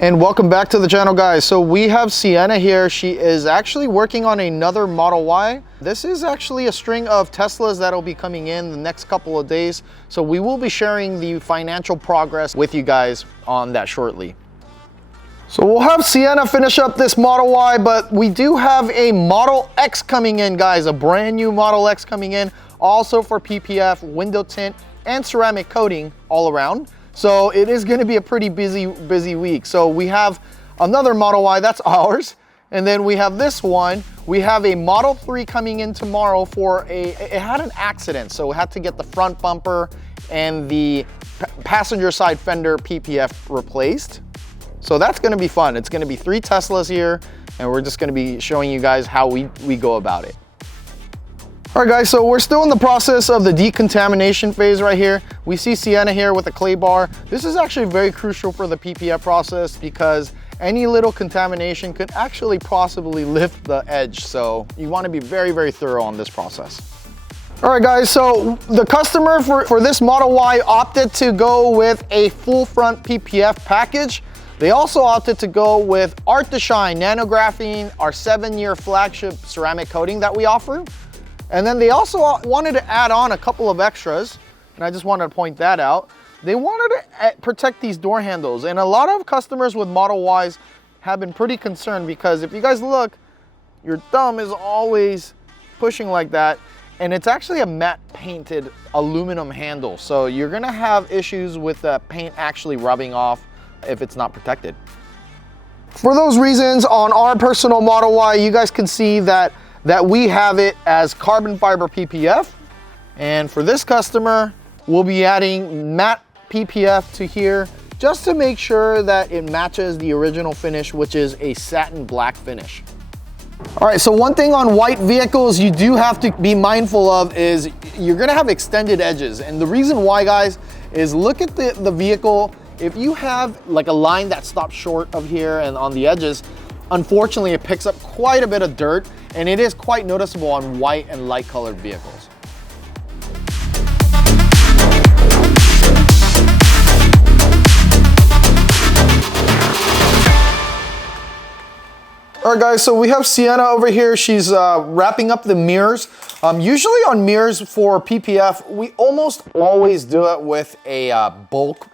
And welcome back to the channel, guys. So we have Sienna here. She is actually working on another Model Y. This is actually a string of Teslas that'll be coming in the next couple of days. So we will be sharing the financial progress with you guys on that shortly. So we'll have Sienna finish up this Model Y, but we do have a Model X coming in, guys. A brand new Model X coming in, also for PPF, window tint, and ceramic coating all around. So it is going to be a pretty busy week. So we have another Model Y, that's ours. And then we have this one. We have a Model 3 coming in tomorrow for it had an accident. So we had to get the front bumper and the passenger side fender PPF replaced. So that's going to be fun. It's going to be 3 Teslas here, and we're just going to be showing you guys how we go about it. All right, guys, so we're still in the process of the decontamination phase right here. We see Sienna here with a clay bar. This is actually very crucial for the PPF process because any little contamination could actually possibly lift the edge. So you want to be very thorough on this process. All right, guys, so the customer for this Model Y opted to go with a full front PPF package. They also opted to go with Art to Shine Nanographene, our 7-year flagship ceramic coating that we offer. And then they also wanted to add on a couple of extras, and I just wanted to point that out. They wanted to protect these door handles, and a lot of customers with Model Ys have been pretty concerned because if you guys look, your thumb is always pushing like that, and it's actually a matte painted aluminum handle. So you're gonna have issues with the paint actually rubbing off if it's not protected. For those reasons, on our personal Model Y, you guys can see that we have it as carbon fiber PPF. And for this customer, we'll be adding matte PPF to here just to make sure that it matches the original finish, which is a satin black finish. All right, so one thing on white vehicles you do have to be mindful of is you're gonna have extended edges. And the reason why, guys, is look at the vehicle. If you have like a line that stops short of here and on the edges, unfortunately it picks up quite a bit of dirt, and it is quite noticeable on white and light colored vehicles. All right, guys, so we have Sienna over here. She's wrapping up the mirrors. Usually on mirrors for PPF, we almost always do it with a bulk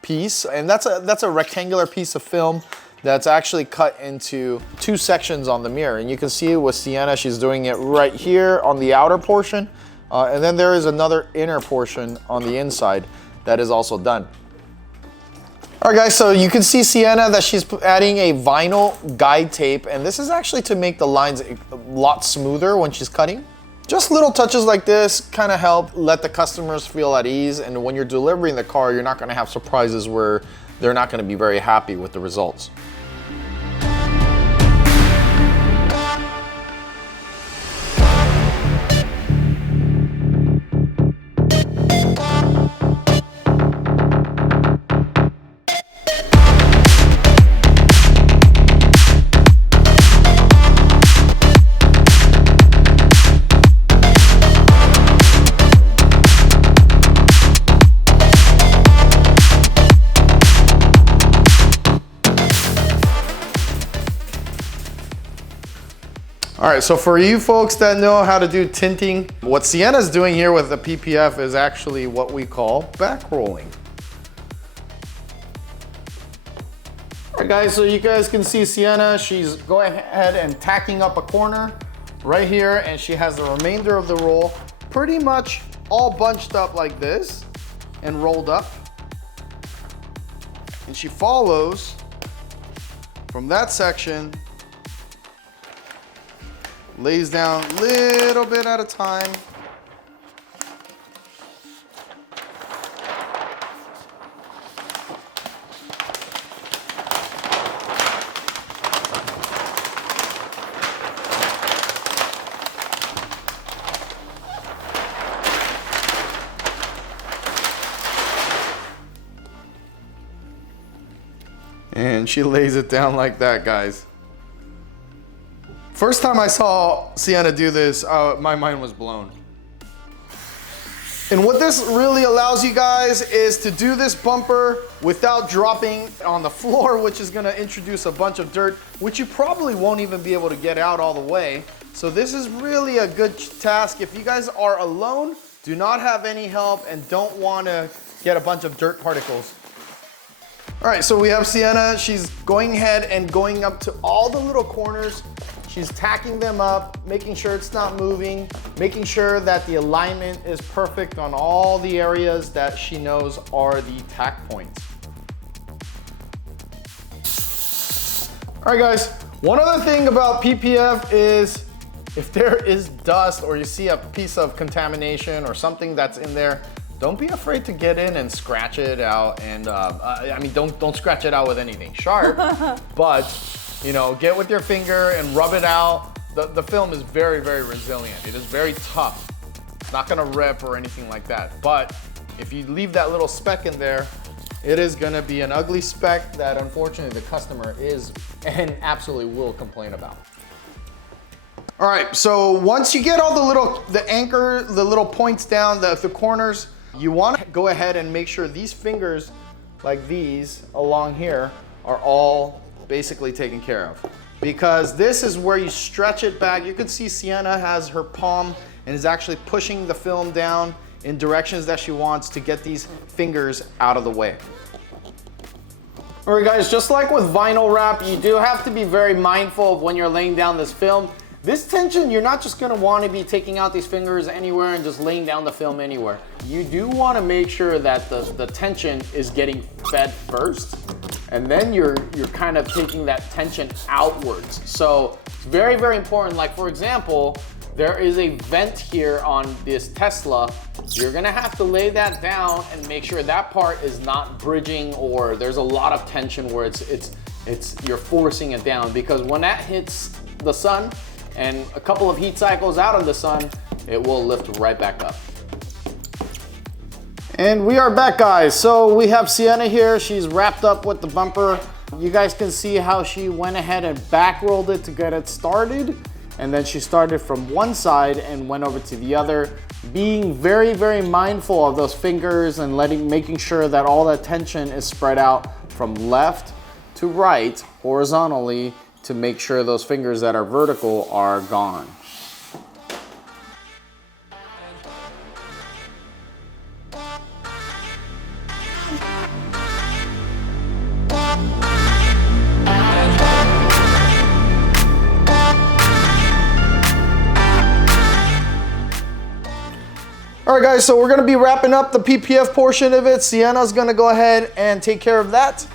piece, and that's a rectangular piece of film that's actually cut into 2 sections on the mirror. And you can see with Sienna, she's doing it right here on the outer portion. And then there is another inner portion on the inside that is also done. All right, guys, so you can see Sienna that she's adding a vinyl guide tape. And this is actually to make the lines a lot smoother when she's cutting. Just little touches like this kind of help let the customers feel at ease. And when you're delivering the car, you're not gonna have surprises where they're not gonna be very happy with the results. All right, so for you folks that know how to do tinting, what Sienna's doing here with the PPF is actually what we call backrolling. All right, guys, so you guys can see Sienna, she's going ahead and tacking up a corner right here, and she has the remainder of the roll pretty much all bunched up like this and rolled up. And she follows from that section, lays down a little bit at a time. And she lays it down like that, guys. First time I saw Sienna do this, my mind was blown. And what this really allows you guys is to do this bumper without dropping on the floor, which is gonna introduce a bunch of dirt, which you probably won't even be able to get out all the way. So this is really a good task. If you guys are alone, do not have any help, and don't wanna get a bunch of dirt particles. All right, so we have Sienna. She's going ahead and going up to all the little corners. She's tacking them up, making sure it's not moving, making sure that the alignment is perfect on all the areas that she knows are the tack points. All right, guys, one other thing about PPF is if there is dust or you see a piece of contamination or something that's in there, don't be afraid to get in and scratch it out. And I mean, don't scratch it out with anything sharp, but you know, get with your finger and rub it out. The film is very, very resilient. It is very tough. It's not gonna rip or anything like that. But if you leave that little speck in there, it is gonna be an ugly speck that unfortunately the customer is and absolutely will complain about. All right, so once you get all the little points down, the corners, you wanna go ahead and make sure these fingers, like these along here, are all basically taken care of. Because this is where you stretch it back. You can see Sienna has her palm and is actually pushing the film down in directions that she wants to get these fingers out of the way. All right, guys, just like with vinyl wrap, you do have to be very mindful of when you're laying down this film. This tension, you're not just gonna wanna be taking out these fingers anywhere and just laying down the film anywhere. You do wanna make sure that the tension is getting fed first, and then you're kind of taking that tension outwards. So it's very, very important. Like for example, there is a vent here on this Tesla. You're gonna have to lay that down and make sure that part is not bridging, or there's a lot of tension where you're forcing it down, because when that hits the sun and a couple of heat cycles out of the sun, it will lift right back up. And we are back, guys. So we have Sienna here. She's wrapped up with the bumper. You guys can see how she went ahead and back rolled it to get it started. And then she started from one side and went over to the other, being very, very mindful of those fingers and making sure that all that tension is spread out from left to right horizontally to make sure those fingers that are vertical are gone. All right, guys, so we're gonna be wrapping up the PPF portion of it. Sienna's gonna go ahead and take care of that.